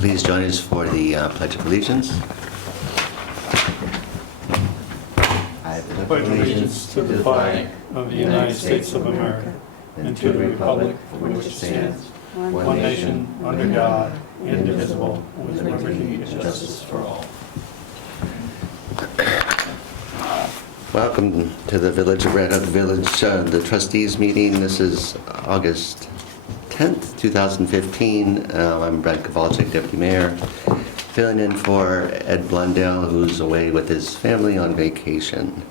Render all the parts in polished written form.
Please join us for the Pledge of Allegiance. I pledge allegiance to the flag of the United States of America and to the republic for which it stands, one nation, under God, indivisible, with liberty and justice for all. Welcome to the Village of Red Hook Village, the Trustees meeting. This is August 10th, 2015. I'm Brad Kowalczyk, Deputy Mayor, filling in for Ed Blundell, who's away with his family on vacation.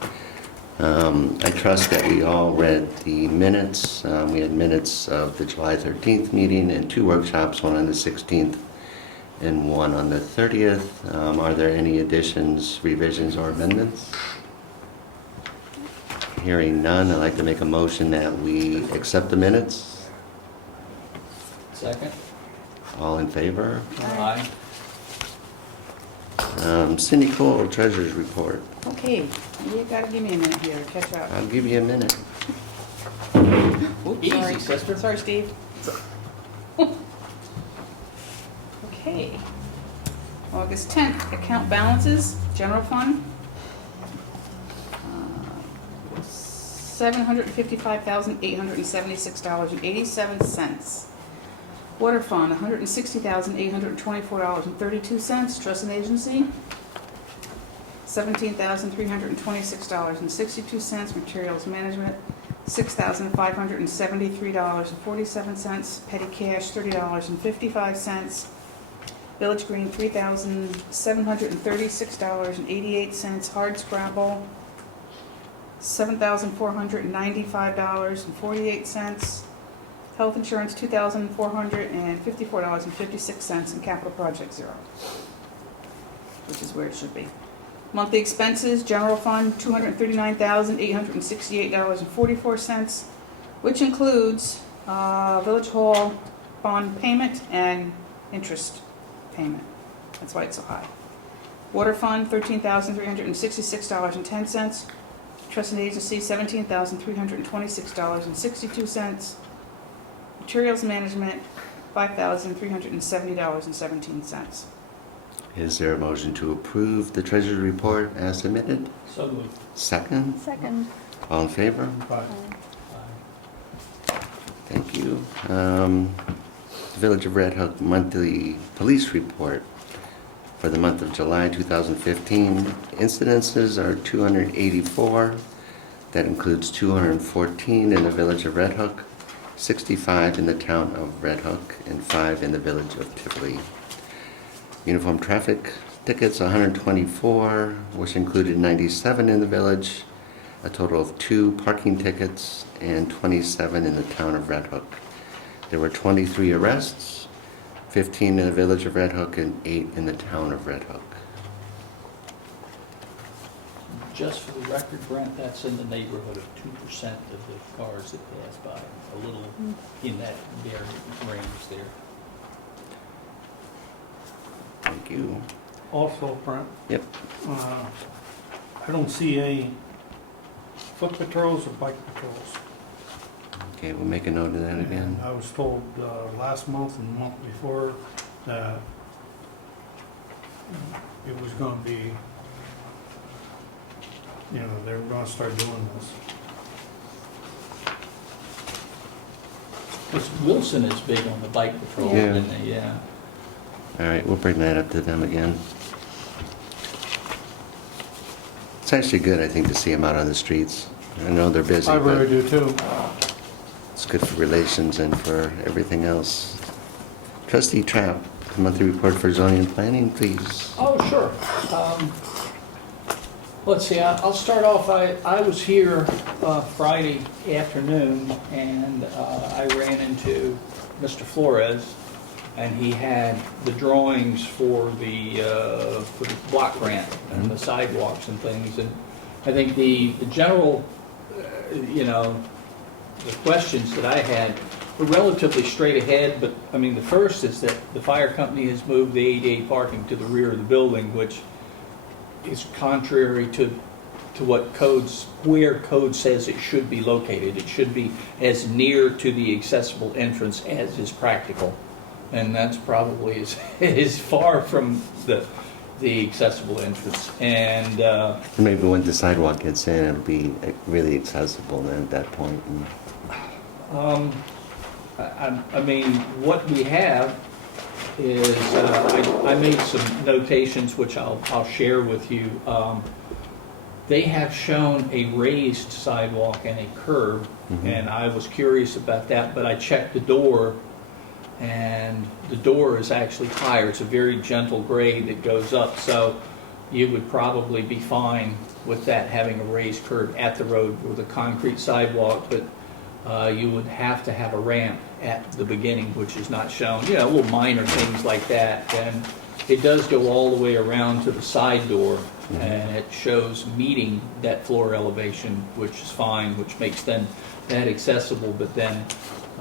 I trust that we all read the minutes. We had minutes of the July 13th meeting and two workshops, one on the 16th and one on the 30th. Are there any additions, revisions, or amendments? Hearing none, I'd like to make a motion that we accept the minutes. Second. All in favor? Aye. Cindy Cole, Treasurer's Report. Okay, you gotta give me a minute here to catch up. I'll give you a minute. Oops, Easy, sorry. sister. Sorry, Steve. Okay. August 10th, account balances, general fund. $755,876.87. Water fund, $160,824.32. Trust and agency, $17,326.62. Materials management, $6,573.47. Petty cash, $30.55. Village Green, $3,736.88. Hard scrabble, $7,495.48. Health insurance, $2,454.56, and capital project, $0, which is where it should be. Monthly expenses, general fund, $239,868.44, which includes Village Hall bond payment and interest payment. That's why it's so high. Water fund, $13,366.10. Trust and agency, $17,326.62. Materials management, $5,370.17. Is there a motion to approve the Treasurer's Report as submitted? So moved. Second? Second. All in favor? Aye. Thank you. Village of Red Hook Monthly Police Report for the month of July 2015. Incidences are 284. That includes 214 in the Village of Red Hook, 65 in the town of Red Hook, and 5 in the Village of Tivoli. Uniform traffic tickets, 124, which included 97 in the village, a total of 2 parking tickets, and 27 in the town of Red Hook. There were 23 arrests, 15 in the Village of Red Hook, and 8 in the town of Red Hook. Just for the record, Brent, that's in the neighborhood of 2% of the cars that pass by, a little in that range there. Thank you. Also, Brent, Yep. I don't see any foot patrols or bike patrols. Okay, we'll make a note of that again. And I was told last month and the month before that it was going to be, you know, they were going to start doing this. Because Wilson is big on the bike patrol, Yeah. isn't he? Yeah. All right, we'll bring that up to them again. It's actually good, I think, to see them out on the streets. I know they're busy, I really but do too. it's good for relations and for everything else. Trustee Trapp, monthly report for zoning and planning, please. Oh, sure. Let's see, I'll start off. I was here Friday afternoon, and I ran into Mr. Flores, and he had the drawings for the block grant and the sidewalks and things. And I think the general, the questions that I had were relatively straight ahead, but I mean, the first is that the fire company has moved the ADA parking to the rear of the building, which is contrary to what where code says it should be located. It should be as near to the accessible entrance as is practical. and that's probably is far from the accessible entrance. And Maybe when the sidewalk gets in, it'll be really accessible then at that point. I mean, what we have is, I made some notations which I'll share with you. They have shown a raised sidewalk and a curb, and I was curious about that, but I checked the door, and the door is actually higher. It's a very gentle grade that goes up, so you would probably be fine with that, having a raised curb at the road with a concrete sidewalk, but you would have to have a ramp at the beginning, which is not shown. You know, little minor things like that. And it does go all the way around to the side door, and it shows meeting that floor elevation, which is fine, which makes then that accessible. But then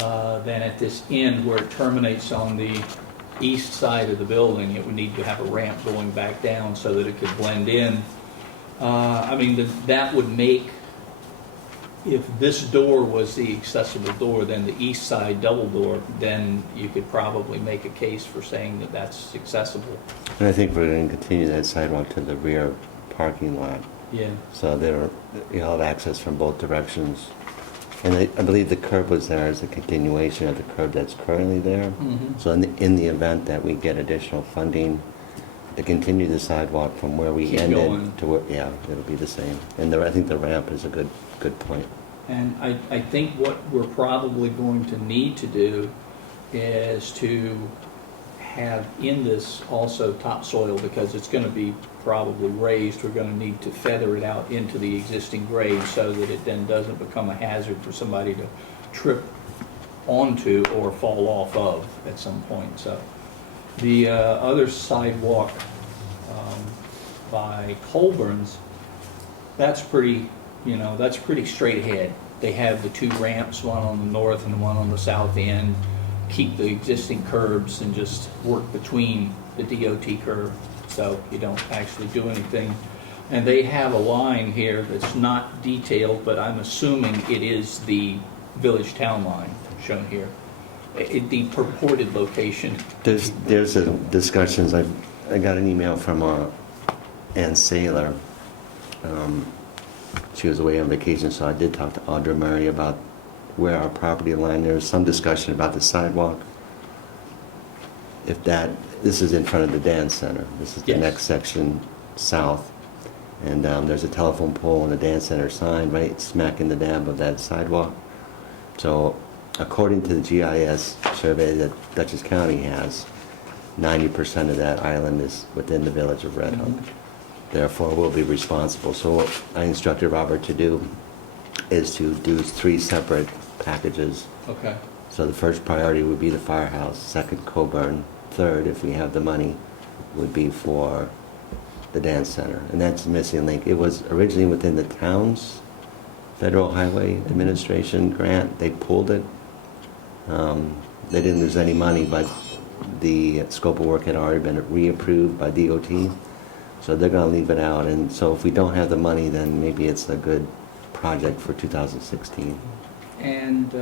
at this end where it terminates on the east side of the building, it would need to have a ramp going back down so that it could blend in. I mean, that would make, if this door was the accessible door, then the east side double door, then you could probably make a case for saying that that's accessible. And I think we're going to continue that sidewalk to the rear parking lot. Yeah. So you'll have access from both directions. And I believe the curb was there as a continuation of the curb that's currently there. So in the event that we get additional funding to continue the sidewalk from where we Keep ended going. to where, yeah, it'll be the same. And I think the ramp is a good point. And I think what we're probably going to need to do is to have in this also topsoil, because it's going to be probably raised. We're going to need to feather it out into the existing grade so that it then doesn't become a hazard for somebody to trip onto or fall off of at some point. So the other sidewalk by Colburn's, that's pretty straight ahead. They have the two ramps, one on the north and one on the south end, keep the existing curbs and just work between the DOT curve, so you don't actually do anything. And they have a line here that's not detailed, but I'm assuming it is the village town line shown here. The purported location. There's discussions. I got an email from Ann Saylor. She was away on vacation, so I did talk to Audra Murray about where our property line. There was some discussion about the sidewalk. This is in front of the dance center. This is the Yes. next section south. And there's a telephone pole and a dance center sign right smack in the dab of that sidewalk. So according to the GIS survey that Dutchess County has, 90% of that island is within the village of Red Hook. Therefore, we'll be responsible. So what I instructed Robert to do is to do 3 separate packages. Okay. So the first priority would be the firehouse, second Coburn, third, if we have the money, would be for the dance center. And that's the missing link. It was originally within the town's Federal Highway Administration grant. They pulled it. They didn't lose any money, but the scope of work had already been reapproved by DOT. So they're going to leave it out. And so if we don't have the money, then maybe it's a good project for 2016. And,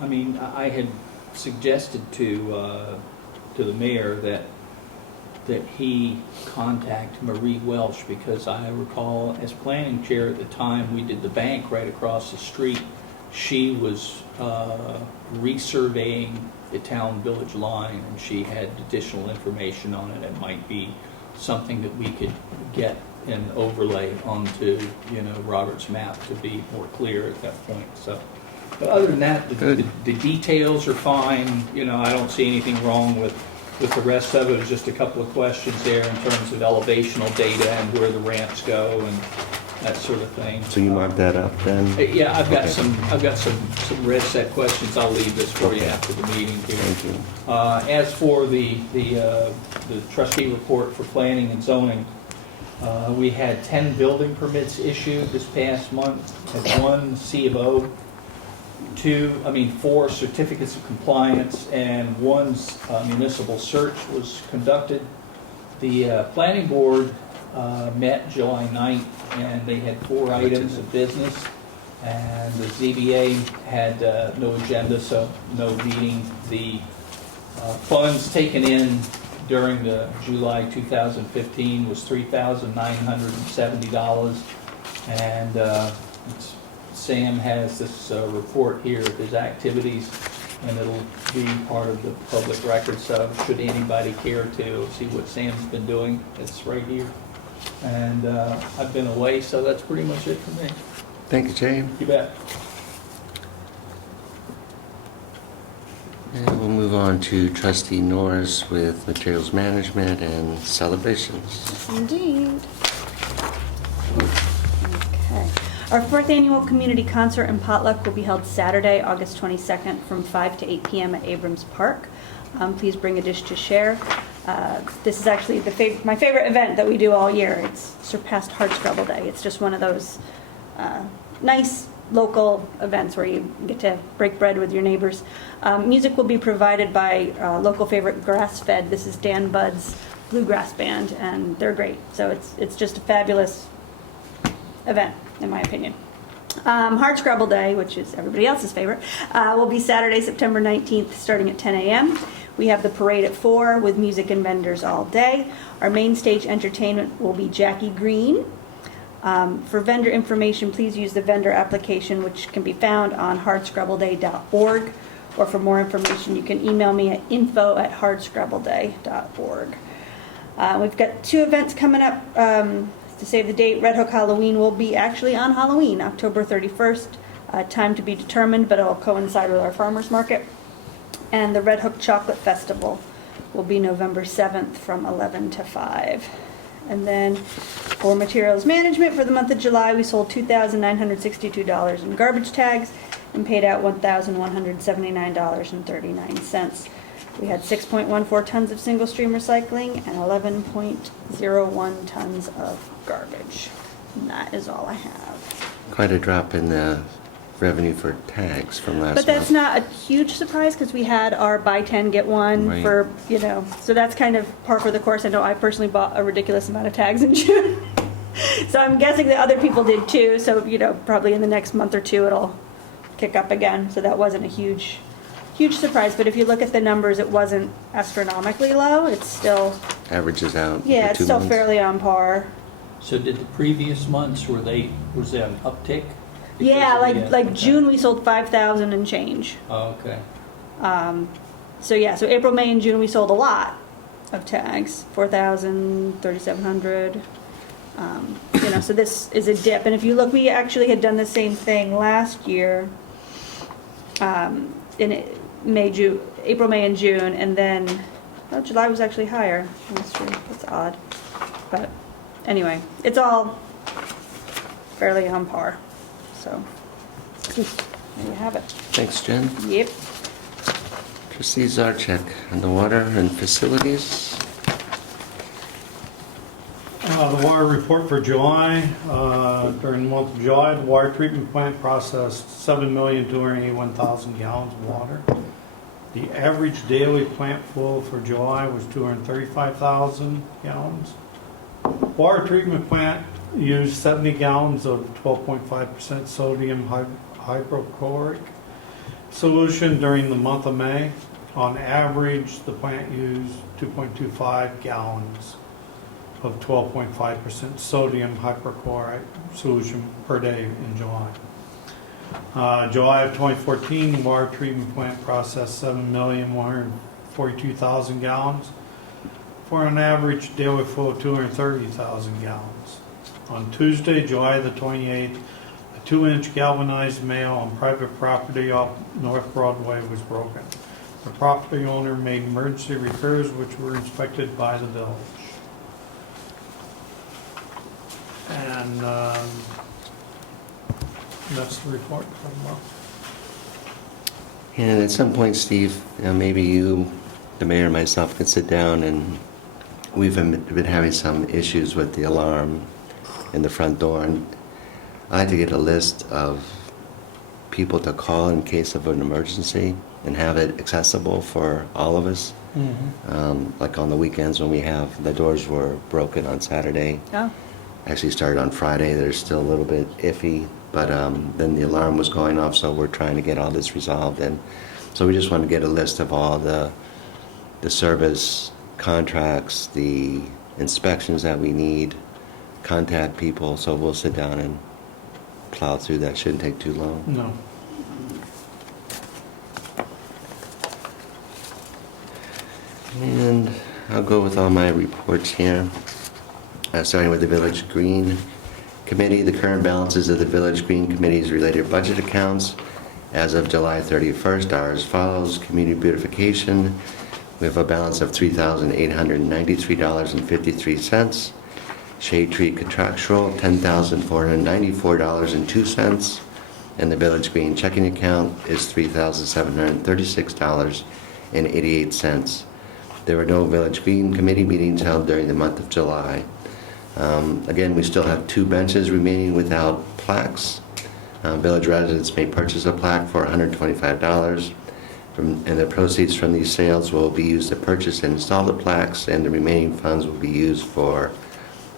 I mean, I had suggested to the mayor that he contact Marie Welsh, because I recall as planning chair at the time, we did the bank right across the street. She was resurveying the town-village line, and she had additional information on it. It might be something that we could get an overlay onto, Robert's map to be more clear at that point. So, but other than that, the details are fine. I don't see anything wrong with the rest of it. It's just a couple of questions there in terms of elevational data and where the ramps go and that sort of thing. So you mark that up then? Yeah, I've got Okay. some red set questions. I'll leave this for you Okay. after the meeting here. Thank you. As for the trustee report for planning and zoning, we had 10 building permits issued this past month, had 1 C of O, 4 certificates of compliance, and 1 municipal search was conducted. The planning board met July 9th, and they had 4 items of business, and the ZBA had no agenda, so no meeting. The Funds taken in during the July 2015 was $3,970. And Sam has this report here of his activities, and it'll be part of the public record. So should anybody care to see what Sam's been doing, it's right here. And I've been away, so that's pretty much it for me. Thank you, Jay. You bet. And we'll move on to Trustee Norris with materials management and celebrations. Indeed. Okay. Our fourth annual community concert and potluck will be held Saturday, August 22nd from 5 to 8 p.m. at Abrams Park. Please bring a dish to share. This is actually my favorite event that we do all year. It's surpassed Hardscrabble Day. It's just one of those nice local events where you get to break bread with your neighbors. Music will be provided by local favorite Grass Fed. This is Dan Budd's bluegrass band, and they're great. So it's just a fabulous event, in my opinion. Hardscrabble Day, which is everybody else's favorite, will be Saturday, September 19th, starting at 10 a.m. We have the parade at 4 with music and vendors all day. Our main stage entertainment will be Jackie Green. For vendor information, please use the vendor application, which can be found on hardscrabbleday.org. Or for more information, you can email me at info@hardscrabbleday.org. We've got 2 events coming up to save the date. Red Hook Halloween will be actually on Halloween, October 31st. Time to be determined, but it'll coincide with our farmers market. And the Red Hook Chocolate Festival will be November 7th from 11 to 5. And then for materials management for the month of July, we sold $2,962 in garbage tags and paid out $1,179.39. We had 6.14 tons of single stream recycling and 11.01 tons of garbage. And that is all I have. Quite a drop in the revenue for tags from last month. But that's not a huge surprise because we had our buy 10, get one Right. for, so that's kind of par for the course. I know I personally bought a ridiculous amount of tags in June. So I'm guessing that other people did too. So, probably in the next month or 2 it'll kick up again. So that wasn't a huge surprise. But if you look at the numbers, it wasn't astronomically low. It's still, Averages out. yeah, for it's 2 still months. fairly on par. So did the previous months, was there an uptick? Because Yeah, of the, like June we sold 5,000 and change. Oh, okay. So April, May, and June we sold a lot of tags, 4,000, 3,700. So this is a dip. And if you look, we actually had done the same thing last year in April, May, and June, and then July was actually higher. That's true. That's odd. But anyway, it's all fairly on par. So there you have it. Thanks, Jen. Yep. Trustee Zarchek, on the water and facilities. The water report for July. During the month of July, the water treatment plant processed 7,281,000 gallons of water. The average daily plant flow for July was 235,000 gallons. Water treatment plant used 70 gallons of 12.5% sodium hydrochloric solution during the month of May. On average, the plant used 2.25 gallons of 12.5% sodium hypochlorite solution per day in July. July of 2014, the water treatment plant processed 7,142,000 gallons for an average daily flow of 230,000 gallons. On Tuesday, July the 28th, a 2-inch galvanized mail on private property off North Broadway was broken. The property owner made emergency repairs which were inspected by the village. And that's the report for the month. And at some point, Steve, maybe you, the mayor, and myself could sit down, and we've been having some issues with the alarm in the front door, and I like to get a list of people to call in case of an emergency and have it accessible for all of us. Like on the weekends when the doors were broken on Saturday. Oh. Actually started on Friday. They're still a little bit iffy, but then the alarm was going off, so we're trying to get all this resolved. And so we just want to get a list of all the the service contracts, the inspections that we need, contact people, so we'll sit down and plow through that. Shouldn't take too long. No. And I'll go with all my reports here. Starting with the Village Green Committee, the current balances of the Village Green Committee's related budget accounts as of July 31st are as follows. Community beautification, we have a balance of $3,893.53. Shade tree contractual, $10,494.02. And the Village Green checking account is $3,736.88. There were no Village Green Committee meetings held during the month of July. Again, we still have 2 benches remaining without plaques. Village residents may purchase a plaque for $125, and the proceeds from these sales will be used to purchase and install the plaques, and the remaining funds will be used for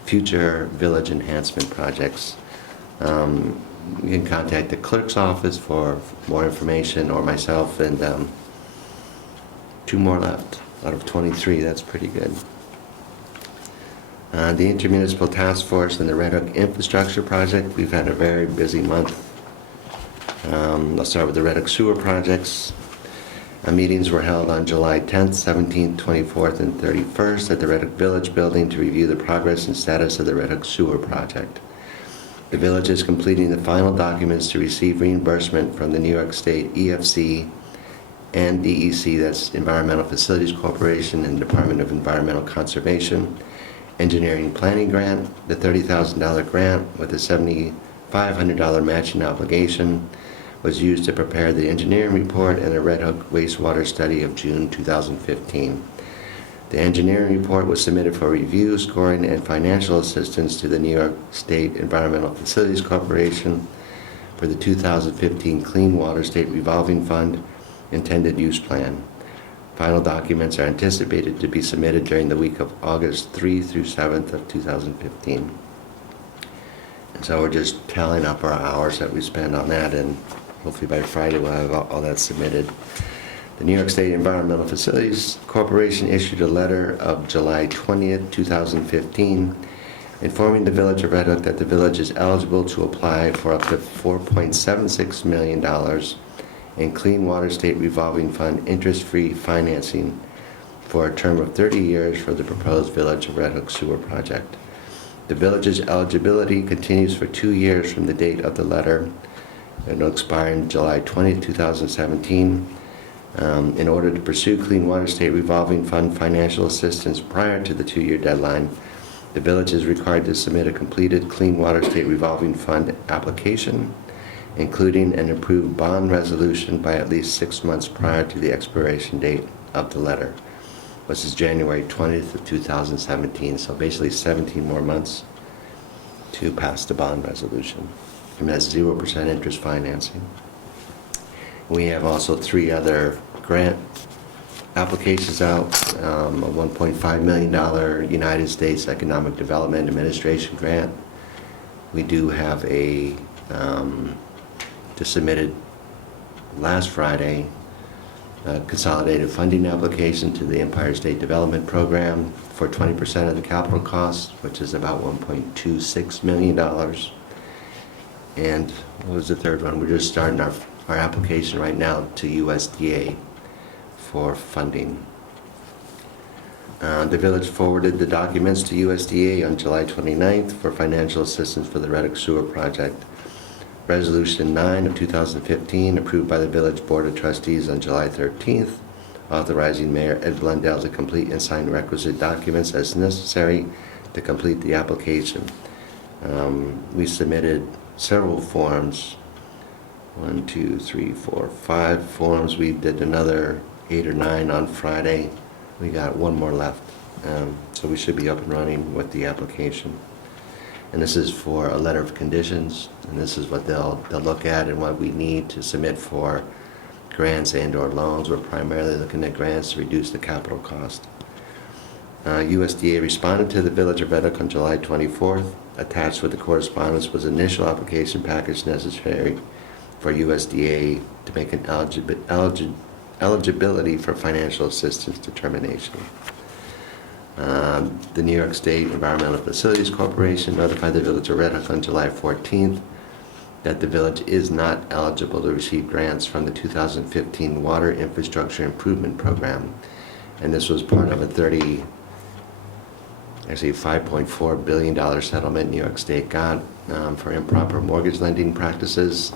future village enhancement projects. You can contact the clerk's office for more information, or myself, and 2 more left out of 23. That's pretty good. The Intermunicipal Task Force and the Red Hook Infrastructure Project, we've had a very busy month. Let's start with the Red Hook Sewer Projects. Meetings were held on July 10th, 17th, 24th, and 31st at the Red Hook Village Building to review the progress and status of the Red Hook Sewer Project. The village is completing the final documents to receive reimbursement from the New York State EFC and DEC, that's Environmental Facilities Corporation, and Department of Environmental Conservation Engineering Planning Grant. The $30,000 grant with a $7,500 matching obligation was used to prepare the engineering report and a Red Hook wastewater study of June 2015. The engineering report was submitted for review, scoring, and financial assistance to the New York State Environmental Facilities Corporation for the 2015 Clean Water State Revolving Fund Intended Use Plan. Final documents are anticipated to be submitted during the week of August 3 through 7th of 2015. And so we're just tallying up our hours that we spend on that, and hopefully by Friday we'll have all that submitted. The New York State Environmental Facilities Corporation issued a letter of July 20th, 2015, informing the Village of Red Hook that the village is eligible to apply for up to $4.76 million in Clean Water State Revolving Fund interest-free financing for a term of 30 years for the proposed Village of Red Hook Sewer Project. The village's eligibility continues for 2 years from the date of the letter. It will expire on July 20, 2017. In order to pursue Clean Water State Revolving Fund financial assistance prior to the 2-year deadline, the village is required to submit a completed Clean Water State Revolving Fund application, including an approved bond resolution by at least 6 months prior to the expiration date of the letter, which is January 20th of 2017. So basically 17 more months to pass the bond resolution. And that's 0% interest financing. We have also 3 other grant applications out, a $1.5 million United States Economic Development Administration grant. We do have a just submitted last Friday a consolidated funding application to the Empire State Development Program for 20% of the capital cost, which is about $1.26 million. And what was the third one? We're just starting our application right now to USDA for funding. The village forwarded the documents to USDA on July 29th for financial assistance for the Red Hook Sewer Project. Resolution 9 of 2015, approved by the Village Board of Trustees on July 13th, authorizing Mayor Ed Blundell to complete and sign requisite documents as necessary to complete the application. We submitted several forms, 5 forms. We did another 8 or 9 on Friday. We got 1 more left, so we should be up and running with the application. And this is for a letter of conditions, and this is what they'll look at and what we need to submit for grants and or loans. We're primarily looking at grants to reduce the capital cost. USDA responded to the Village of Red Hook on July 24th. Attached with the correspondence was initial application package necessary for USDA to make an eligibility for financial assistance determination. The New York State Environmental Facilities Corporation notified the Village of Red Hook on July 14th that the village is not eligible to receive grants from the 2015 Water Infrastructure Improvement Program. And this was part of a $5.4 billion settlement New York State got for improper mortgage lending practices.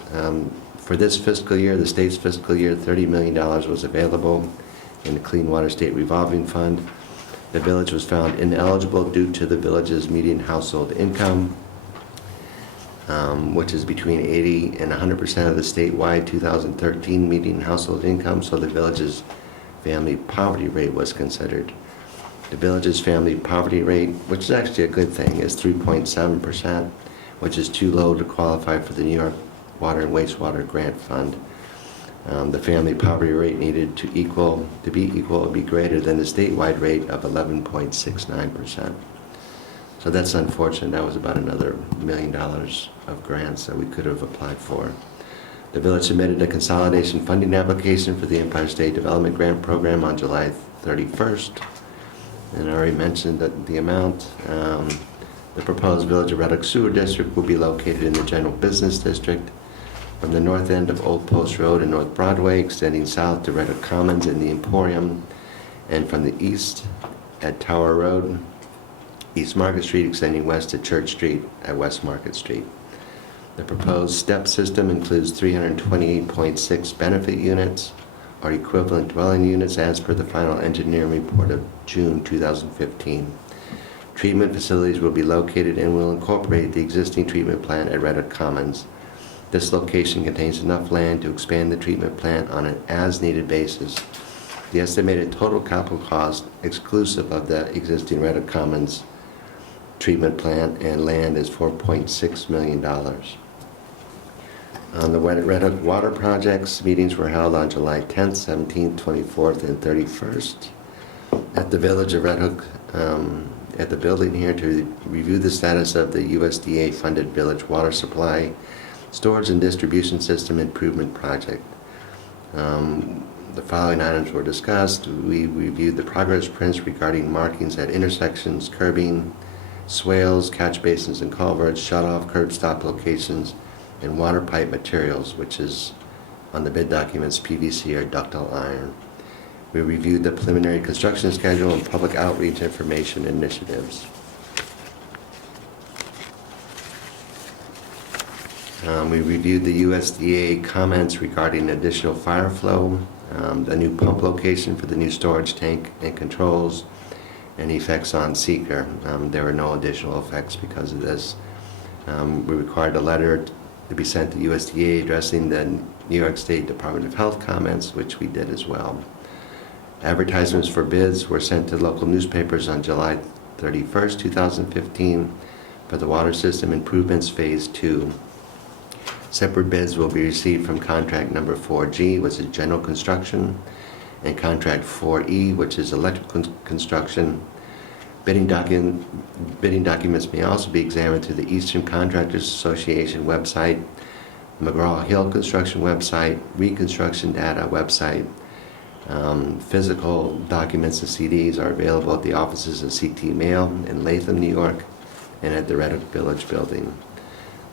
For this fiscal year, the state's fiscal year, $30 million was available in the Clean Water State Revolving Fund. The village was found ineligible due to the village's median household income, which is between 80 and 100% of the statewide 2013 median household income, so the village's family poverty rate was considered. The village's family poverty rate, which is actually a good thing, is 3.7%, which is too low to qualify for the New York Water and Wastewater Grant Fund. The family poverty rate needed to be equal or be greater than the statewide rate of 11.69%. So that's unfortunate. That was about another $1 million of grants that we could have applied for. The village submitted a consolidation funding application for the Empire State Development Grant Program on July 31st. And I already mentioned that the amount. The proposed Village of Red Hook Sewer District will be located in the General Business District from the north end of Old Post Road and North Broadway, extending south to Red Hook Commons and the Emporium, and from the east at Tower Road, East Market Street, extending west to Church Street at West Market Street. The proposed step system includes 328.6 benefit units or equivalent dwelling units as per the final engineering report of June 2015. Treatment facilities will be located and will incorporate the existing treatment plant at Red Hook Commons. This location contains enough land to expand the treatment plant on an as-needed basis. The estimated total capital cost, exclusive of the existing Red Hook Commons treatment plant and land, is $4.6 million. On the Red Hook water projects, meetings were held on July 10th, 17th, 24th, and 31st at the Village of Red Hook, at the building here, to review the status of the USDA-funded village water supply storage and distribution system improvement project. The following items were discussed. We reviewed the progress prints regarding markings at intersections, curbing, swales, catch basins and culverts, shut-off, curb stop locations, and water pipe materials, which is on the bid documents PVC or ductile iron. We reviewed the preliminary construction schedule and public outreach information initiatives. We reviewed the USDA comments regarding additional fire flow, the new pump location for the new storage tank and controls, and effects on seeker. There were no additional effects because of this. We required a letter to be sent to USDA addressing the New York State Department of Health comments, which we did as well. Advertisements for bids were sent to local newspapers on July 31st, 2015 for the water system improvements phase 2. Separate bids will be received from contract number 4G, which is general construction, and contract 4E, which is electrical construction. Bidding documents may also be examined through the Eastern Contractors Association website, McGraw-Hill Construction website, Reconstruction Data website. Physical documents and CDs are available at the offices of CT Mail in Latham, New York, and at the Red Hook Village building.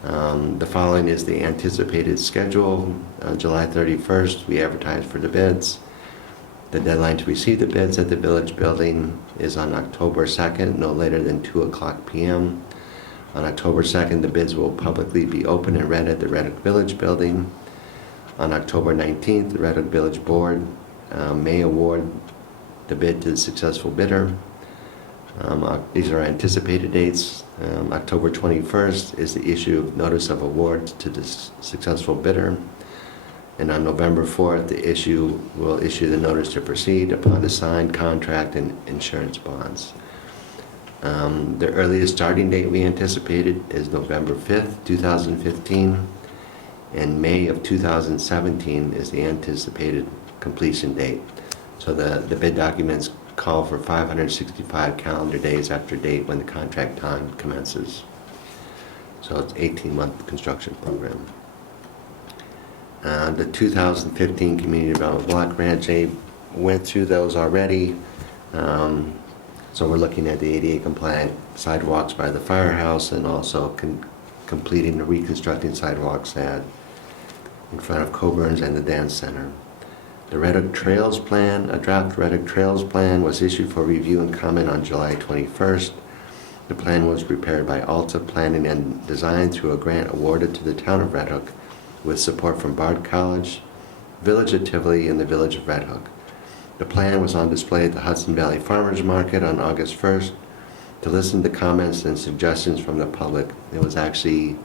The following is the anticipated schedule. On July 31st, we advertised for the bids. The deadline to receive the bids at the Village building is on October 2nd, no later than 2:00 p.m. On October 2nd, the bids will publicly be open and read at the Red Hook Village building. On October 19th, the Red Hook Village Board may award the bid to the successful bidder. These are anticipated dates. October 21st is the issue of notice of award to the successful bidder. And on November 4th, will issue the notice to proceed upon the signed contract and insurance bonds. The earliest starting date we anticipated is November 5th, 2015, and May of 2017 is the anticipated completion date. So the bid documents call for 565 calendar days after date when the contract time commences. So it's an 18-month construction program. The 2015 Community Development Block Grant, Jay went through those already. So we're looking at the ADA compliant sidewalks by the firehouse and also completing the reconstructing sidewalks in front of Coburn's and the dance center. The Red Hook Trails Plan, a draft Red Hook Trails Plan was issued for review and comment on July 21st. The plan was prepared by Alta Planning and Design through a grant awarded to the town of Red Hook with support from Bard College, Village of Tivoli, and the Village of Red Hook. The plan was on display at the Hudson Valley Farmers Market on August 1st to listen to comments and suggestions from the public. It was actually,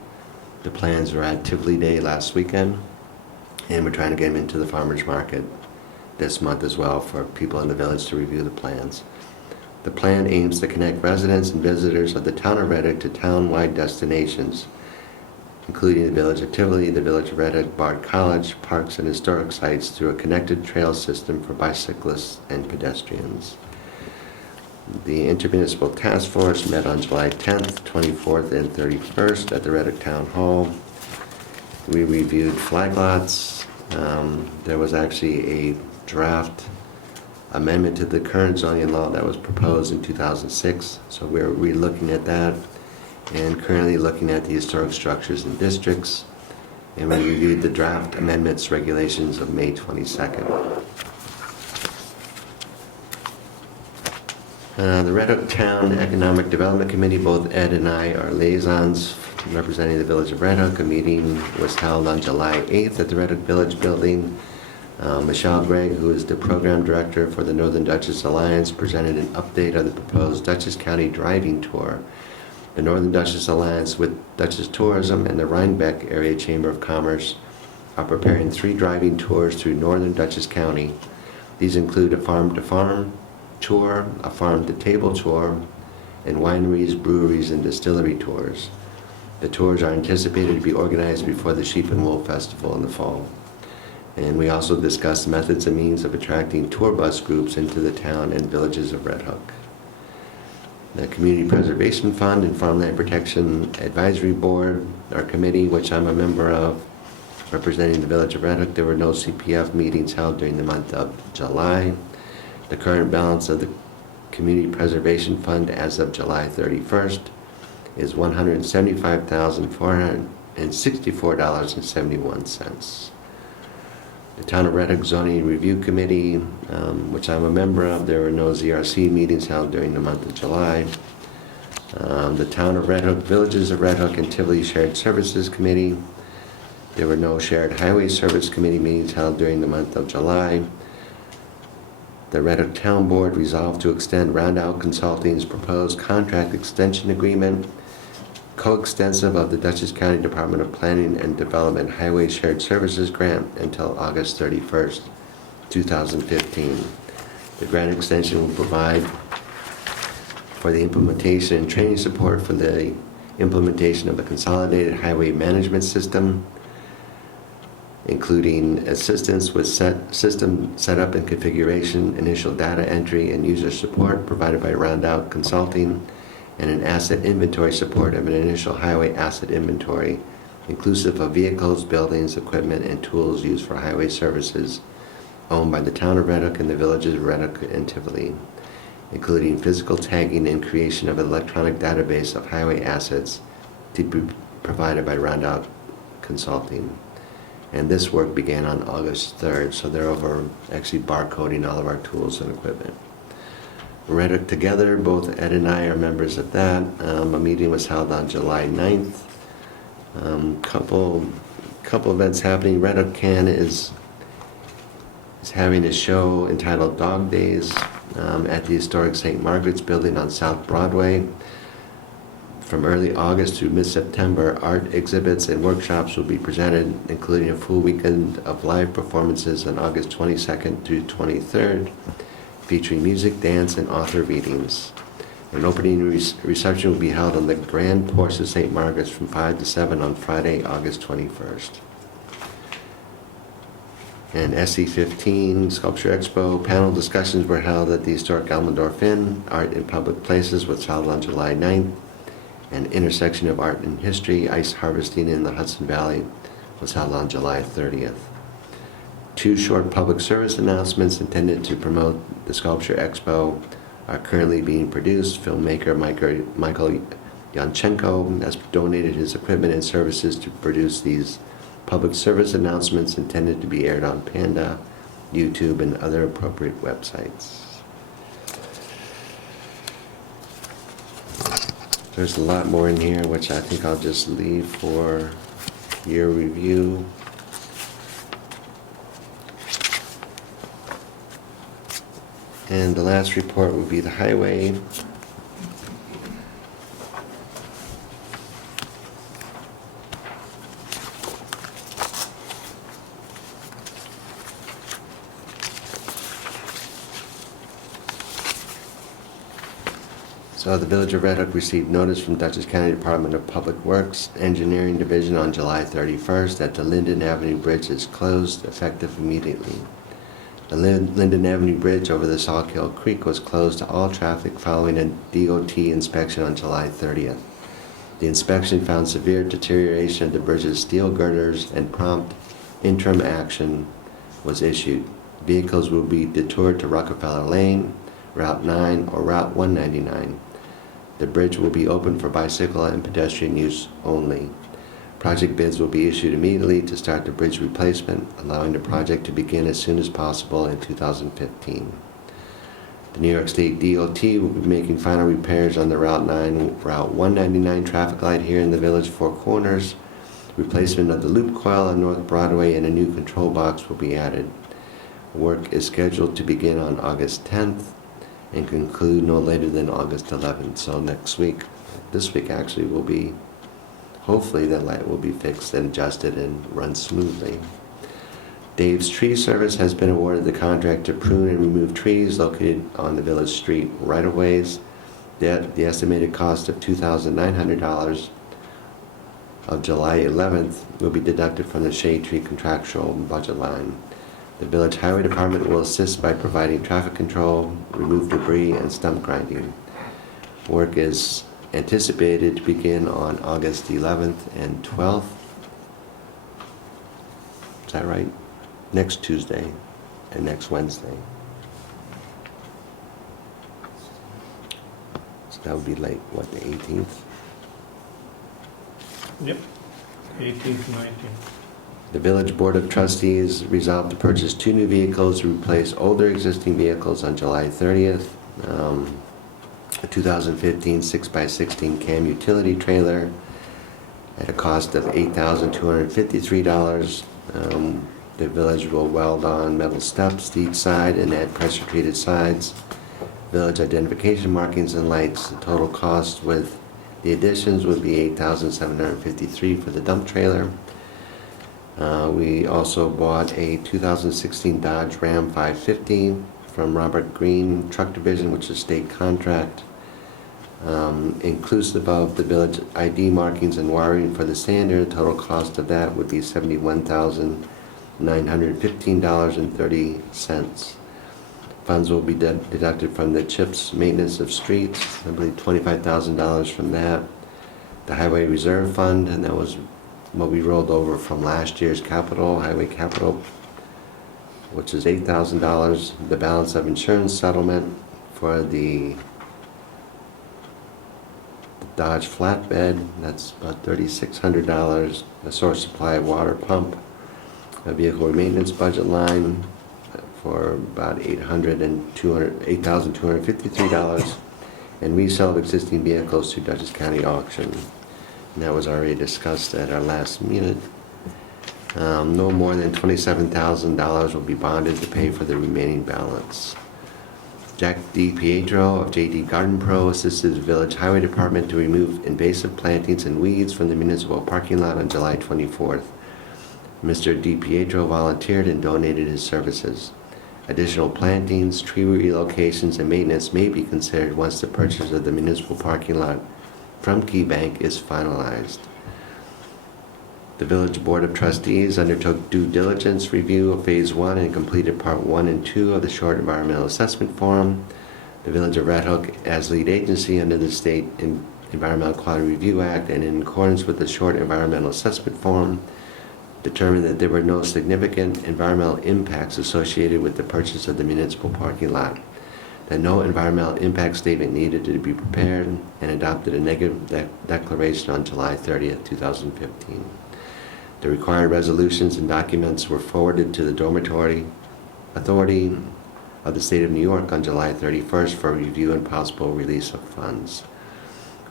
the plans were at Tivoli Day last weekend, and we're trying to get them into the Farmers Market this month as well for people in the village to review the plans. The plan aims to connect residents and visitors of the town of Red Hook to town-wide destinations, including the Village of Tivoli, the Village of Red Hook, Bard College, parks, and historic sites through a connected trail system for bicyclists and pedestrians. The Intermunicipal Task Force met on July 10th, 24th, and 31st at the Red Hook Town Hall. We reviewed flag lots. There was actually a draft amendment to the current zoning law that was proposed in 2006, so we're re-looking at that and currently looking at the historic structures and districts, and we reviewed the draft amendments regulations of May 22nd. The Red Hook Town Economic Development Committee, both Ed and I are liaisons representing the Village of Red Hook. A meeting was held on July 8th at the Red Hook Village Building. Michelle Gregg, who is the program director for the Northern Dutchess Alliance, presented an update of the proposed Dutchess County driving tour. The Northern Dutchess Alliance with Dutchess Tourism and the Rhinebeck Area Chamber of Commerce are preparing 3 driving tours through Northern Dutchess County. These include a farm-to-farm tour, a farm-to-table tour, and wineries, breweries, and distillery tours. The tours are anticipated to be organized before the Sheep and Wool Festival in the fall. And we also discussed methods and means of attracting tour bus groups into the town and villages of Red Hook. The Community Preservation Fund and Farmland Protection Advisory Board, our committee, which I'm a member of, representing the Village of Red Hook, there were no CPF meetings held during the month of July. The current balance of the Community Preservation Fund as of July 31st is $175,464.71. The Town of Red Hook Zoning Review Committee, which I'm a member of, there were no ZRC meetings held during the month of July. The Town of Red Hook, Villages of Red Hook, and Tivoli Shared Services Committee, there were no Shared Highway Service Committee meetings held during the month of July. The Red Hook Town Board resolved to extend Roundout Consulting's proposed contract extension agreement, coextensive of the Dutchess County Department of Planning and Development Highway Shared Services Grant until August 31st, 2015. The grant extension will provide for the implementation and training support for the implementation of a consolidated highway management system, including assistance with system setup and configuration, initial data entry, and user support provided by Roundout Consulting, and an asset inventory support of an initial highway asset inventory, inclusive of vehicles, buildings, equipment, and tools used for highway services owned by the Town of Red Hook and the Villages of Red Hook and Tivoli, including physical tagging and creation of an electronic database of highway assets to be provided by Roundout Consulting. And this work began on August 3rd, so they're over actually barcoding all of our tools and equipment. Red Hook Together, both Ed and I are members of that. A meeting was held on July 9th. Couple events happening. Red Hook Can is having a show entitled Dog Days at the historic St. Margaret's Building on South Broadway. From early August through mid-September, art exhibits and workshops will be presented, including a full weekend of live performances on August 22nd through 23rd, featuring music, dance, and author readings. An opening reception will be held on the Grand Porch of St. Margaret's from 5 to 7 on Friday, August 21st. And SE15 Sculpture Expo panel discussions were held at the historic Elmendorf Inn. Art in Public Places was held on July 9th. And Intersection of Art and History, Ice Harvesting in the Hudson Valley was held on July 30th. 2 short public service announcements intended to promote the Sculpture Expo are currently being produced. Filmmaker Michael Yanchenko has donated his equipment and services to produce these public service announcements intended to be aired on Panda, YouTube, and other appropriate websites. There's a lot more in here, which I think I'll just leave for your review. And the last report would be the highway. So the Village of Red Hook received notice from Dutchess County Department of Public Works Engineering Division on July 31st that the Linden Avenue Bridge is closed effective immediately. The Linden Avenue Bridge over the Sawkill Creek was closed to all traffic following a DOT inspection on July 30th. The inspection found severe deterioration of the bridge's steel girders and prompt interim action was issued. Vehicles will be detoured to Rockefeller Lane, Route 9, or Route 199. The bridge will be open for bicycle and pedestrian use only. Project bids will be issued immediately to start the bridge replacement, allowing the project to begin as soon as possible in 2015. The New York State DOT will be making final repairs on the Route 9, Route 199 traffic light here in the Village Four Corners. Replacement of the loop coil on North Broadway and a new control box will be added. Work is scheduled to begin on August 10th and conclude no later than August 11th. So next week, this week actually, will be, hopefully the light will be fixed and adjusted and run smoothly. Dave's Tree Service has been awarded the contract to prune and remove trees located on the village street right-of-ways. The estimated cost of $2,900 of July 11th will be deducted from the shade tree contractual budget line. The Village Highway Department will assist by providing traffic control, remove debris, and stump grinding. Work is anticipated to begin on August 11th and 12th. Is that right? Next Tuesday and next Wednesday. So that would be like, what, the 18th? Yep, 18th, 19th. The Village Board of Trustees resolved to purchase 2 new vehicles to replace older existing vehicles on July 30th. A 2015 6x16 cam utility trailer at a cost of $8,253. The village will weld on metal steps to each side and add pressure-treated sides, village identification markings and lights. The total cost with the additions would be $8,753 for the dump trailer. We also bought a 2016 Dodge Ram 550 from Robert Green Truck Division, which is state contract. Inclusive of the village ID markings and wiring for the sander, the total cost of that would be $71,915.30. Funds will be deducted from the CHIPS maintenance of streets, I believe $25,000 from that. The Highway Reserve Fund, and that was what we rolled over from last year's highway capital, which is $8,000. The balance of insurance settlement for the Dodge flatbed, that's about $3,600. A source supply water pump, a vehicle maintenance budget line for about $8,253, and resale of existing vehicles through Dutchess County Auction. And that was already discussed at our last meeting. No more than $27,000 will be bonded to pay for the remaining balance. Jack D. Pietro of JD Garden Pro assisted the Village Highway Department to remove invasive plantings and weeds from the municipal parking lot on July 24th. Mr. D. Pietro volunteered and donated his services. Additional plantings, tree relocations, and maintenance may be considered once the purchase of the municipal parking lot from Key Bank is finalized. The Village Board of Trustees undertook due diligence review of Phase 1 and completed Part 1 and 2 of the Short Environmental Assessment Form. The Village of Red Hook, as lead agency under the State Environmental Quality Review Act and in accordance with the Short Environmental Assessment Form, determined that there were no significant environmental impacts associated with the purchase of the municipal parking lot, that no environmental impact statement needed to be prepared, and adopted a negative declaration on July 30th, 2015. The required resolutions and documents were forwarded to the Dormitory Authority of the State of New York on July 31st for review and possible release of funds.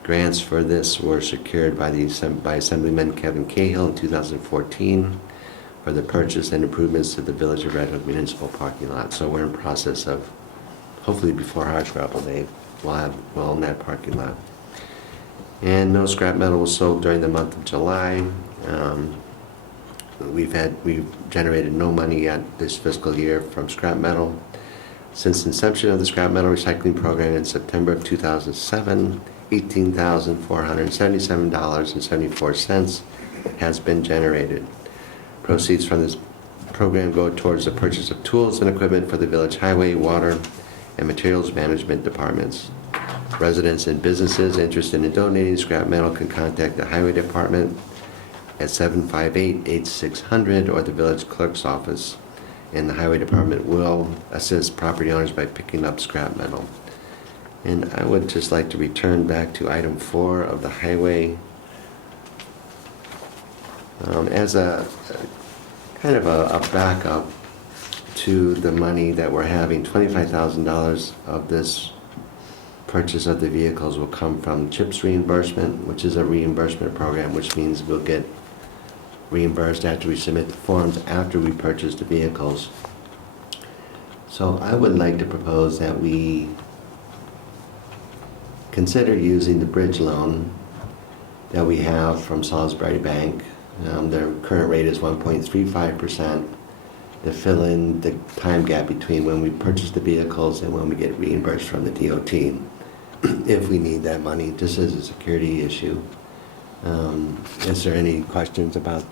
Grants for this were secured by Assemblyman Kevin Cahill in 2014 for the purchase and improvements to the Village of Red Hook municipal parking lot. So we're in process of, hopefully before Hardscrabble Day, we'll own that parking lot. And no scrap metal was sold during the month of July. We've generated no money yet this fiscal year from scrap metal. Since inception of the scrap metal recycling program in September of 2007, $18,477.74 has been generated. Proceeds from this program go towards the purchase of tools and equipment for the village highway, water, and materials management departments. Residents and businesses interested in donating scrap metal can contact the highway department at 758-8600 or the village clerk's office, and the highway department will assist property owners by picking up scrap metal. And I would just like to return back to item 4 of the highway as a kind of a backup to the money that we're having. $25,000 of this purchase of the vehicles will come from CHIPS reimbursement, which is a reimbursement program, which means we'll get reimbursed after we submit the forms after we purchase the vehicles. So I would like to propose that we consider using the bridge loan that we have from Salisbury Bank. Their current rate is 1.35%, to fill in the time gap between when we purchase the vehicles and when we get reimbursed from the DOT. If we need that money, just as a security issue. Is there any questions about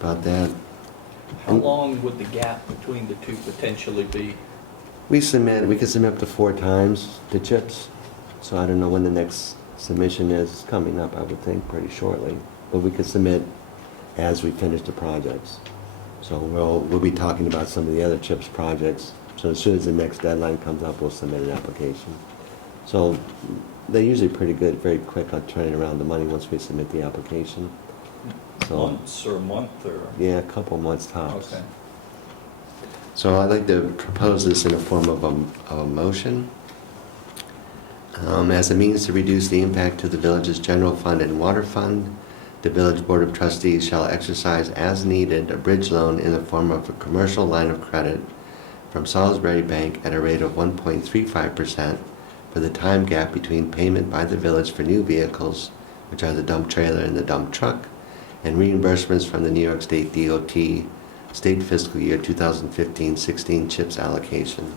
that? How long would the gap between the two potentially be? We can submit up to 4 times the CHIPS, so I don't know when the next submission is. It's coming up, I would think, pretty shortly. But we could submit as we finish the projects. So we'll be talking about some of the other CHIPS projects. So as soon as the next deadline comes up, we'll submit an application. So they're usually pretty good, very quick on turning around the money once we submit the application. So, Months or a month or? yeah, a couple months tops. Okay. So I'd like to propose this in the form of a motion. As a means to reduce the impact to the village's general fund and water fund, the village board of trustees shall exercise as needed a bridge loan in the form of a commercial line of credit from Salisbury Bank at a rate of 1.35% for the time gap between payment by the village for new vehicles, which are the dump trailer and the dump truck, and reimbursements from the New York State DOT State Fiscal Year 2015-16 CHIPS allocation.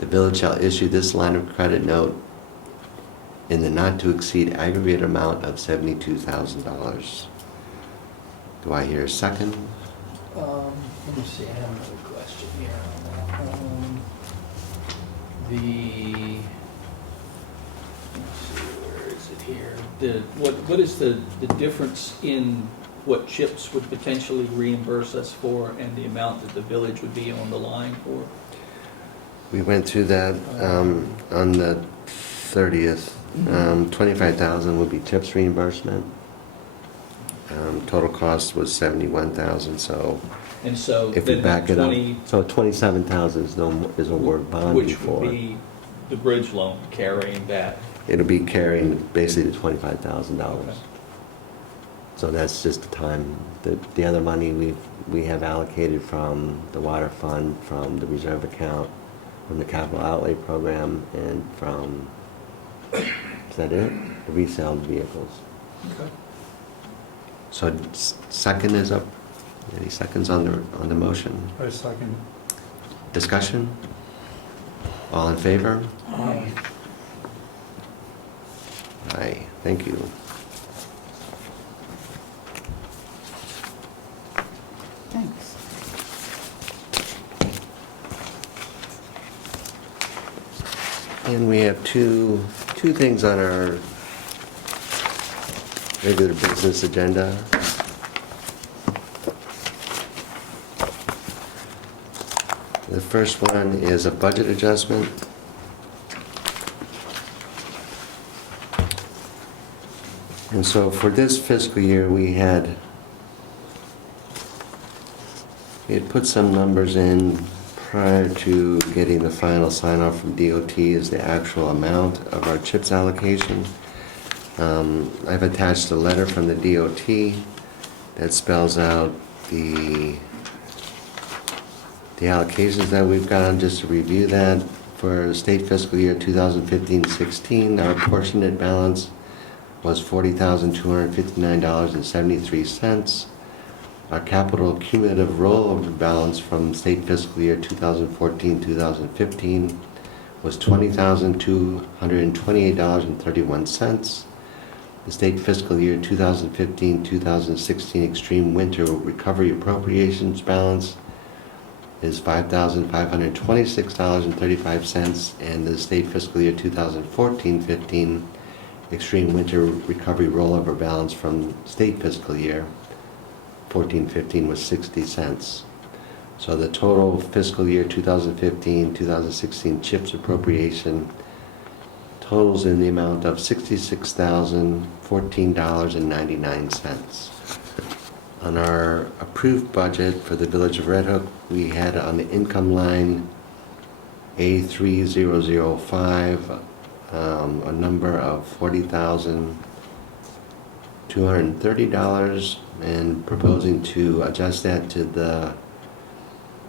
The village shall issue this line of credit note in the not-to-exceed aggregate amount of $72,000. Do I hear a second? Let me see, I have another question here. Let's see, where is it here? What is the difference in what CHIPS would potentially reimburse us for and the amount that the village would be on the line for? We went through that on the 30th. 25,000 would be CHIPS reimbursement. Total cost was 71,000. So And so if we then back that it up, 20, so 27,000 is what we're bonding which for. would be the bridge loan carrying that. It'll be carrying basically the $25,000. Okay. So that's just the time. The other money we have allocated from the water fund, from the reserve account, from the capital outlay program, and from, is that it? The resale of vehicles. Okay. So second is up. Any seconds on the motion? I second. Discussion? All in favor? Aye. Thank you. Thanks. And we have two things on our regular business agenda. first one is a budget adjustment. And so for this fiscal year, we had put some numbers in prior to getting the final sign-off from DOT as the actual amount of our CHIPS allocation. I've attached a letter from the DOT that spells out the allocations that we've gotten, just to review that. For state fiscal year 2015-16, our apportionate balance was $40,259.73. Our capital cumulative rollover balance from state fiscal year 2014-2015 was $20,228.31. The state fiscal year 2015-2016 extreme winter recovery appropriations balance is $5,526.35, and the state fiscal year 2014-15 extreme winter recovery rollover balance from state fiscal year 14-15 was 60 cents. So the total fiscal year 2015-2016 CHIPS appropriation totals in the amount of $66,014.99. On our approved budget for the Village of Red Hook, we had on the income line A3005 a number of $40,230, and proposing to adjust that to the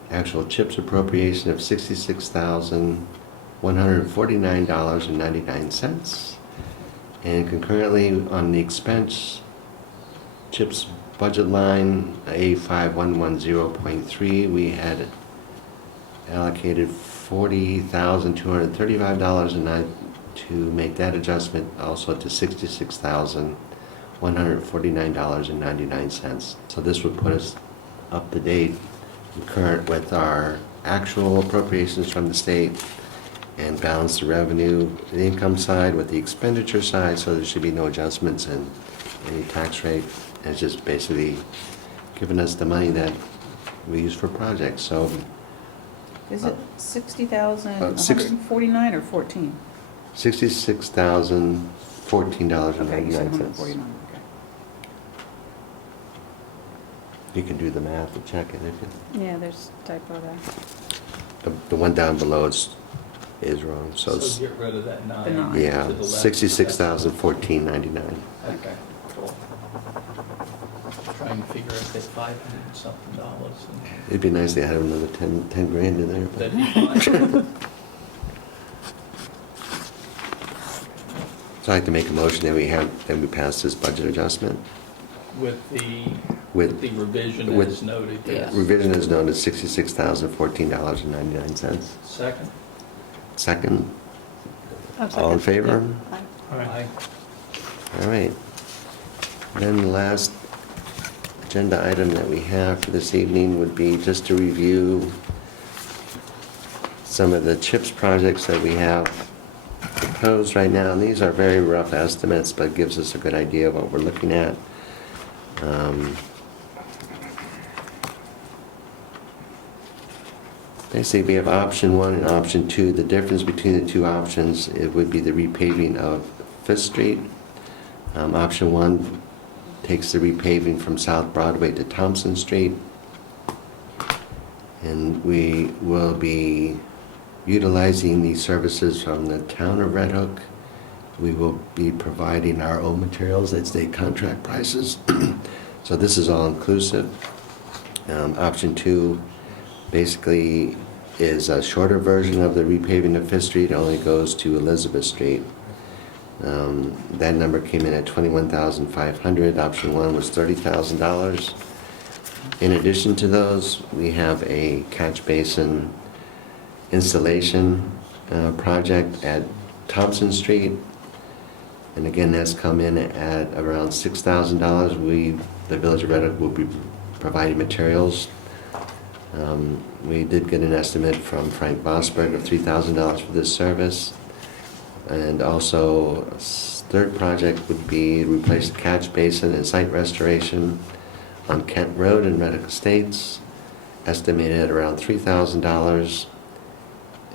actual CHIPS appropriation of $66,149.99. And concurrently on the expense CHIPS budget line A5110.3, we had allocated $40,235, and to make that adjustment also to $66,149.99. So this would put us up to date and current with our actual appropriations from the state, and balance the revenue, the income side with the expenditure side, so there should be no adjustments in any tax rate. It's just basically giving us the money that we use for projects. So Is it 60,149 or 14? $66,014.99. Okay, you said 149, okay. You can do the math and check it if you. Yeah, there's a typo there. The one down below is wrong. So it's, So get rid of that nine. The nine. yeah, to the left. $66,014.99. Okay, cool. Trying to figure out that 500 and something dollars. It'd be nice to have another 10 grand in there. But That'd be fine. So I'd like to make a motion that we pass this budget adjustment. With the With revision with- as noted, yes. revision is known as $66,014.99. Second? Second, Oh, all in second. favor? Yeah. Aye. All right. Aye. All right. Then the last agenda item that we have for this evening would be just to review some of the CHIPS projects that we have proposed right now. And these are very rough estimates, but gives us a good idea of what we're looking at. Basically, we have option 1 and option 2. The difference between the two options, it would be the repaving of 5th Street. Option 1 takes the repaving from South Broadway to Thompson Street. And we will be utilizing the services from the town of Red Hook. We will be providing our own materials at state contract prices. So this is all inclusive. Option 2 basically is a shorter version of the repaving of 5th Street. It only goes to Elizabeth Street. That number came in at $21,500. Option 1 was $30,000. In addition to those, we have a catch basin installation project at Thompson Street. And again, that's come in at around $6,000. The Village of Red Hook will be providing materials. We did get an estimate from Frank Bosberg of $3,000 for this service. And also, a third project would be replace the catch basin and site restoration on Kent Road in Red Hook Estates, estimated at around $3,000.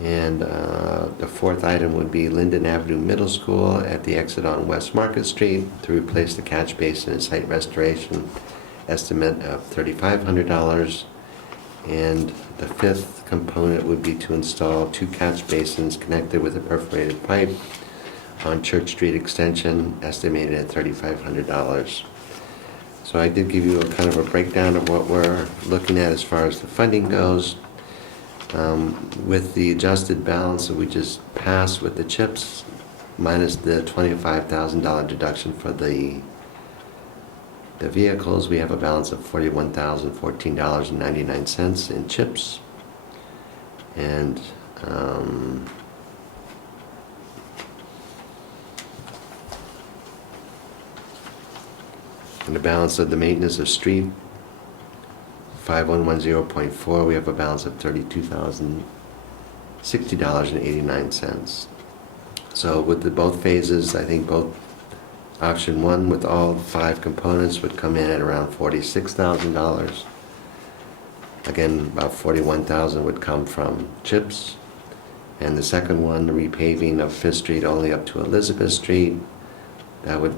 And the fourth item would be Linden Avenue Middle School at the exit on West Market Street to replace the catch basin and site restoration, estimate of $3,500. And the fifth component would be to install 2 catch basins connected with a perforated pipe on Church Street Extension, estimated at $3,500. So I did give you a kind of a breakdown of what we're looking at as far as the funding goes. With the adjusted balance that we just passed with the CHIPS, minus the $25,000 deduction for the vehicles, we have a balance of $41,014.99 in CHIPS. And the balance of the maintenance of street, 5110.4, we have a balance of $32,060.89. So with both phases, I think both option 1 with all 5 components would come in at around $46,000. Again, about $41,000 would come from CHIPS. And the second one, the repaving of 5th Street only up to Elizabeth Street, that would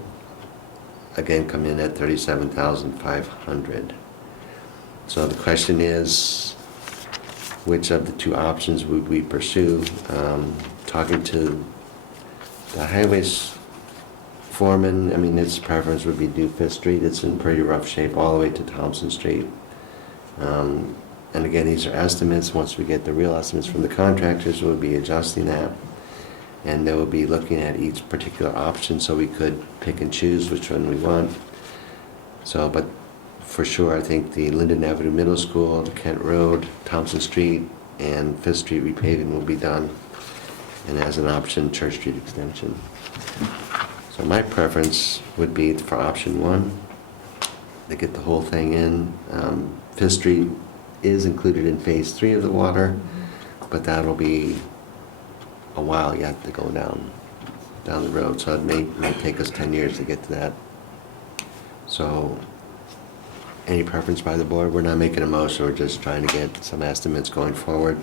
again come in at $37,500. So the question is, which of the 2 options would we pursue? Talking to the highways foreman, I mean, his preference would be do 5th Street. It's in pretty rough shape all the way to Thompson Street. And again, these are estimates. Once we get the real estimates from the contractors, we'll be adjusting that. And they will be looking at each particular option so we could pick and choose which one we want. So, but for sure, I think the Linden Avenue Middle School, the Kent Road, Thompson Street, and 5th Street repaving will be done. And as an option, Church Street Extension. So my preference would be for option 1, to get the whole thing in. 5th Street is included in phase 3 of the water, but that'll be a while yet to go down the road. So it may take us 10 years to get to that. So any preference by the board? We're not making a motion, we're just trying to get some estimates going forward.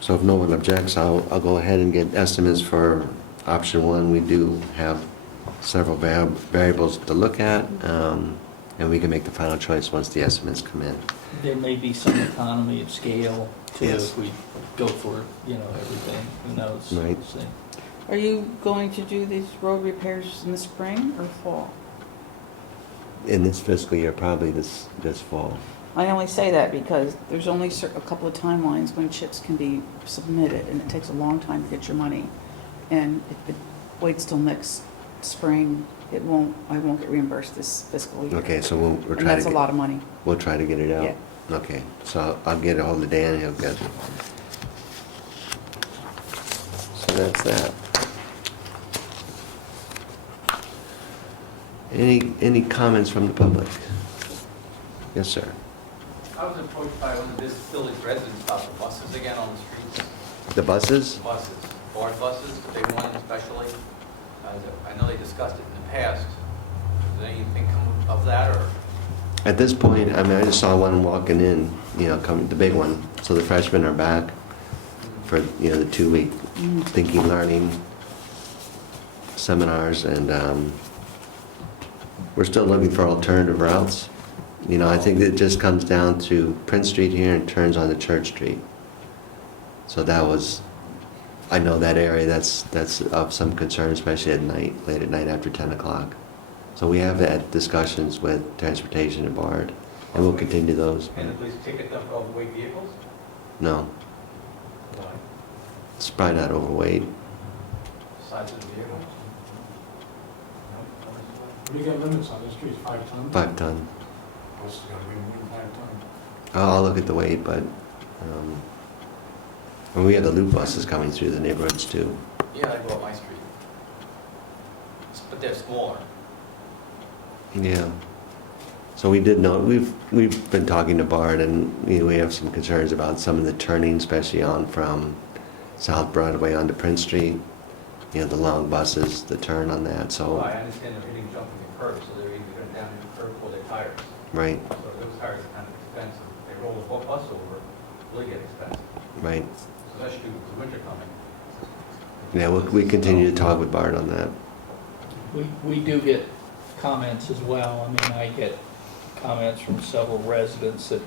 So if no one objects, I'll go ahead and get estimates for option 1. We do have several variables to look at, and we can make the final choice once the estimates come in. There may be some economy of scale too Yes. if we go for, everything. Who knows? Right. We'll see. Are you going to do these road repairs in the spring or fall? In this fiscal year, probably this fall. I only say that because there's only a couple of timelines when chips can be submitted, and it takes a long time to get your money. And if it waits till next spring, I won't get reimbursed this fiscal year. Okay, so we'll And try that's to a lot of money. we'll try to get it out. Yeah. Okay, so I'll get a hold of Dan, he'll get it. So that's that. Any comments from the public? Yes, sir. I was approached by one of this village residents about the buses again on the streets. The buses? Buses, BART buses, the big ones especially. I know they discussed it in the past. Did anything come of that, or? At this point, I mean, I just saw one walking in, coming, the big one. So the freshmen are back for, the 2-week thinking, learning seminars, and we're still looking for alternative routes. I think it just comes down to Prince Street here and turns onto Church Street. So I know that area, that's of some concern, especially at night, late at night after 10 o'clock. So we have had discussions with Transportation and BART, and we'll continue those. And the police ticket them for overweight vehicles? No, Why? it's probably not overweight. Size of the vehicle? What do you got limits on the streets, 5 ton? 5 ton. It's gotta be more than 5 ton. I'll look at the weight, but and we have the loop buses coming through the neighborhoods too. Yeah, I go up my street. But they're smaller. Yeah. So we did know, we've been talking to BART, and we have some concerns about some of the turning, especially on from South Broadway onto Prince Street. The long buses, the turn on that, Well, so, I understand they're hitting, jumping the curb, so they're either going down the curb or their tires. Right, So those tires are kind of expensive. They roll the bus over, really get expensive, right. especially with the winter coming. Yeah, we continue to talk with Bart on that. We do get comments as well. I mean, I get comments from several residents that,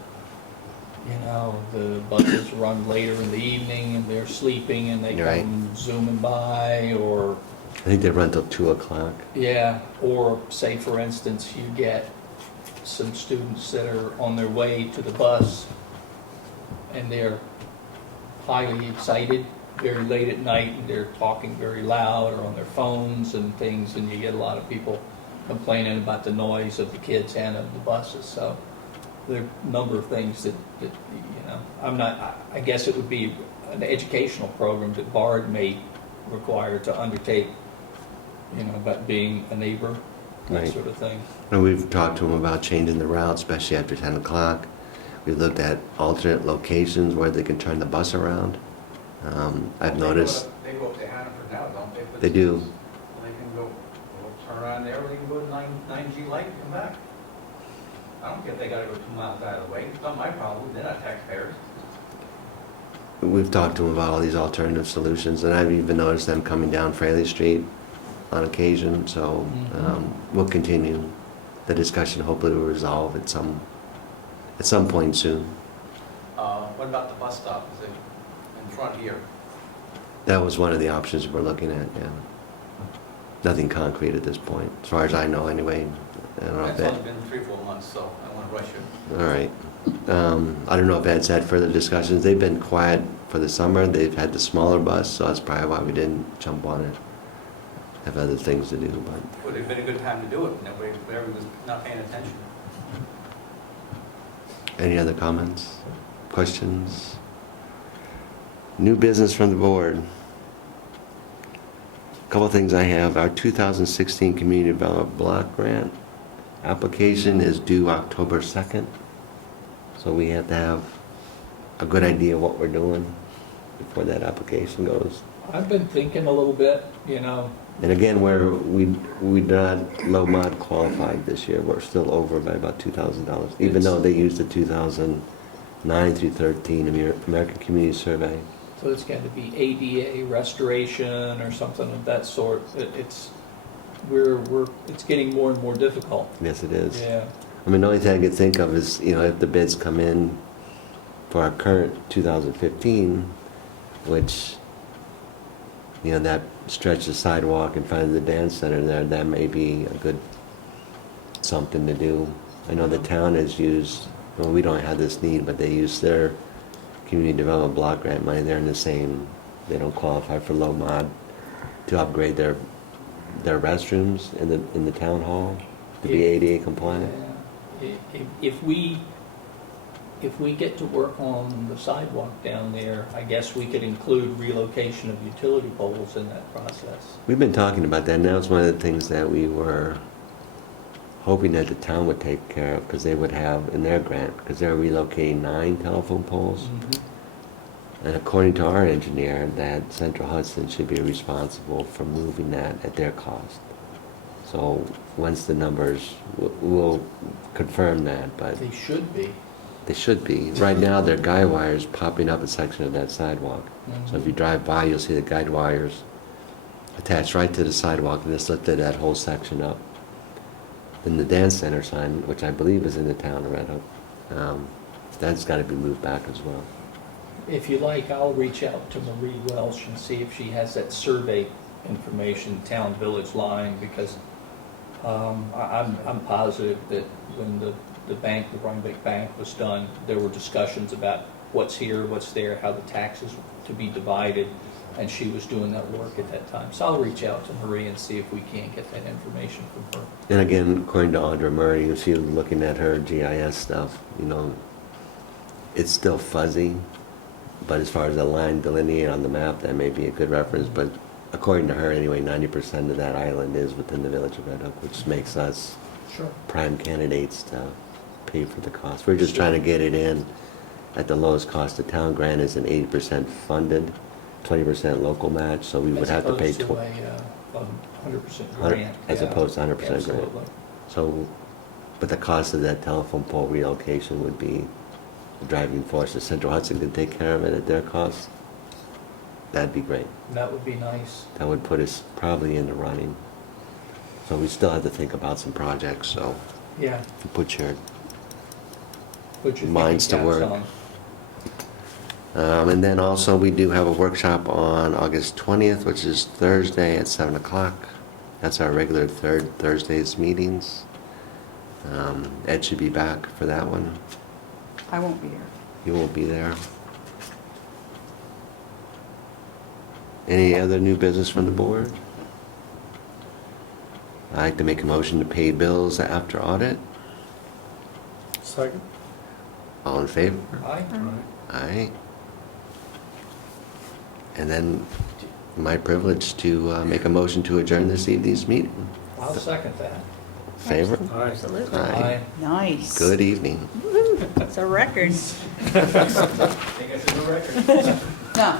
the buses run later in the evening and they're sleeping and they Right. come zooming by, or, I think they run till 2 o'clock. yeah, or say, for instance, you get some students that are on their way to the bus and they're highly excited very late at night and they're talking very loud or on their phones and things, and you get a lot of people complaining about the noise of the kids and of the buses. So there are a number of things that I guess it would be an educational program that BARD may require to undertake, about being a neighbor, that Right. sort of thing. And we've talked to them about changing the route, especially after 10 o'clock. We've looked at alternate locations where they can turn the bus around. I've noticed, They go up to Hannaford now, don't they? They do. They can go turn around there, or they can go to 9G Light and come back. I don't care if they gotta go 2 miles out of the way. It's not my problem. They're not taxpayers. we've talked to them about all these alternative solutions, and I've even noticed them coming down Fraley Street on occasion, so we'll continue the discussion. Hopefully we'll resolve at some point soon. What about the bus stop? Is it in front here? That was one of the options we're looking at, yeah. Nothing concrete at this point, as far as I know anyway. I don't know if It's Ed, only been 3-4 months, so I don't want to rush it. all right. I don't know if Ed's had further discussions. They've been quiet for the summer. They've had the smaller bus, so that's probably why we didn't jump on it. Have other things to do, but Would have been a good time to do it, and everybody was not paying attention. any other comments, questions? New business from the board. Couple of things I have. Our 2016 Community Development Block Grant application is due October 2nd. So we have to have a good idea what we're doing before that application goes. I've been thinking a little bit, And again, we're not low mod qualified this year. We're still over by about $2,000, even though they used the 2009 through 13 American Community Survey. so it's got to be ADA restoration or something of that sort. It's getting more and more difficult. Yes, it is. Yeah. I mean, the only thing I could think of is, if the bids come in for our current 2015, which, that stretch of sidewalk in front of the dance center there, that may be a good something to do. I know the town has used, well, we don't have this need, but they use their community development block grant money. They're in the same, they don't qualify for low mod to upgrade their restrooms in the town hall to be ADA compliant. Yeah. If we get to work on the sidewalk down there, I guess we could include relocation of utility poles in that process. We've been talking about that, and that was one of the things that we were hoping that the town would take care of, because they would have in their grant, because they're relocating 9 telephone poles. And according to our engineer, that Central Hudson should be responsible for moving that at their cost. So once the numbers, we'll confirm that, but They should be. they should be. Right now, there are guy wires popping up a section of that sidewalk. So if you drive by, you'll see the guide wires attached right to the sidewalk, and it's lifted that whole section up. Then the dance center sign, which I believe is in the town of Red Hook, that's got to be moved back as well. If you like, I'll reach out to Marie Welsh and see if she has that survey information, town-village line, because I'm positive that when the bank, the Rhinebeck Bank was done, there were discussions about what's here, what's there, how the taxes to be divided, and she was doing that work at that time. So I'll reach out to Marie and see if we can't get that information from her. And again, according to Audra Murray, if she was looking at her GIS stuff, it's still fuzzy, but as far as the line delineated on the map, that may be a good reference. But according to her, anyway, 90% of that island is within the village of Red Hook, which makes us Sure. prime candidates to pay for the cost. We're just trying to get it in at the lowest cost. The town grant is an 80% funded, 20% local match, so we would have to pay As opposed to a 100% grant. as Yeah, opposed to 100% grant. absolutely. So But the cost of that telephone pole relocation would be the driving force. If Central Hudson could take care of it at their cost, that'd be great. That would be nice. That would put us probably in the running. So we still have to think about some projects, so Yeah. put your, Put your Minds to thinking work. caps and then also we do have a workshop on August 20th, which is Thursday at 7 o'clock. That's our regular third Thursdays meetings. Ed should be back for that one. I won't be here. You won't be there. Any other new business from the board? I'd like to make a motion to pay bills after audit. Second? All in favor? on. Aye? Aye. And then my privilege to make a motion to adjourn this evening's meeting. I'll second that. Favor? Aye. Absolutely. Aye. Nice. Good evening. It's a record. I think I should go record. No,